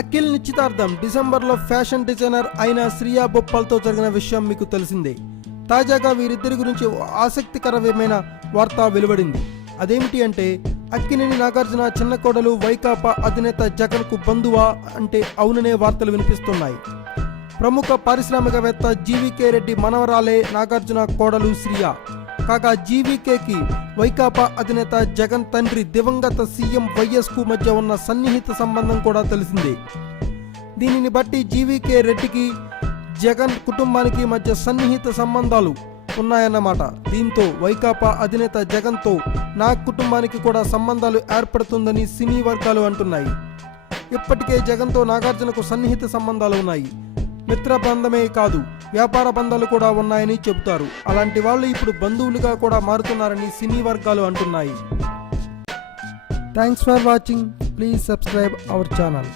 అఖిల్ నిశ్చితార్థం డిసెంబర్లో fashion designer అయిన శ్రియా బొప్పాల్తో జరిగిన విషయం మీకు తెలిసిందే. తాజాగా వీరిద్దరి గురించి ఆసక్తికరమైన వార్త వెలువడింది. అదేమిటి అంటే అక్కినేని నాగార్జున చిన్న కోడలు వైకాపా అధినేత జగన్కు బంధువా అంటే అవుననే వార్తలు వినిపిస్తున్నాయి. ప్రముఖ పారిశ్రామికవేత్త జీవీకే రెడ్డి మనవరాలే నాగార్జున కోడలు శ్రియా. కాగా జీవీకేకి వైకాపా అధినేత జగన్ తండ్రి దివంగత సీఎం వైఎస్కు మధ్య ఉన్న సన్నిహిత సంబంధం కూడా తెలిసిందే. దీనిని బట్టి జీవీకే రెడ్డికి జగన్ కుటుంబానికి మధ్య సన్నిహిత సంబంధాలు ఉన్నాయన్నమాట. దీంతో వైకాపా అధినేత జగన్తో నాగ్ కుటుంబానికి కూడా సంబంధాలు ఏర్పడుతుందని సినీ వర్గాలు అంటున్నాయి. ఇప్పటికే జగన్తో నాగార్జునకు సన్నిహిత సంబంధాలు ఉన్నాయి. మిత్ర బంధమే కాదు, వ్యాపార బంధాలు కూడా ఉన్నాయని చెబుతారు. అలాంటి వాళ్ళు ఇప్పుడు బంధువులుగా కూడా మారుతున్నారని సినీ వర్గాలు అంటున్నాయి. Thanks for watching. Please subscribe our channel.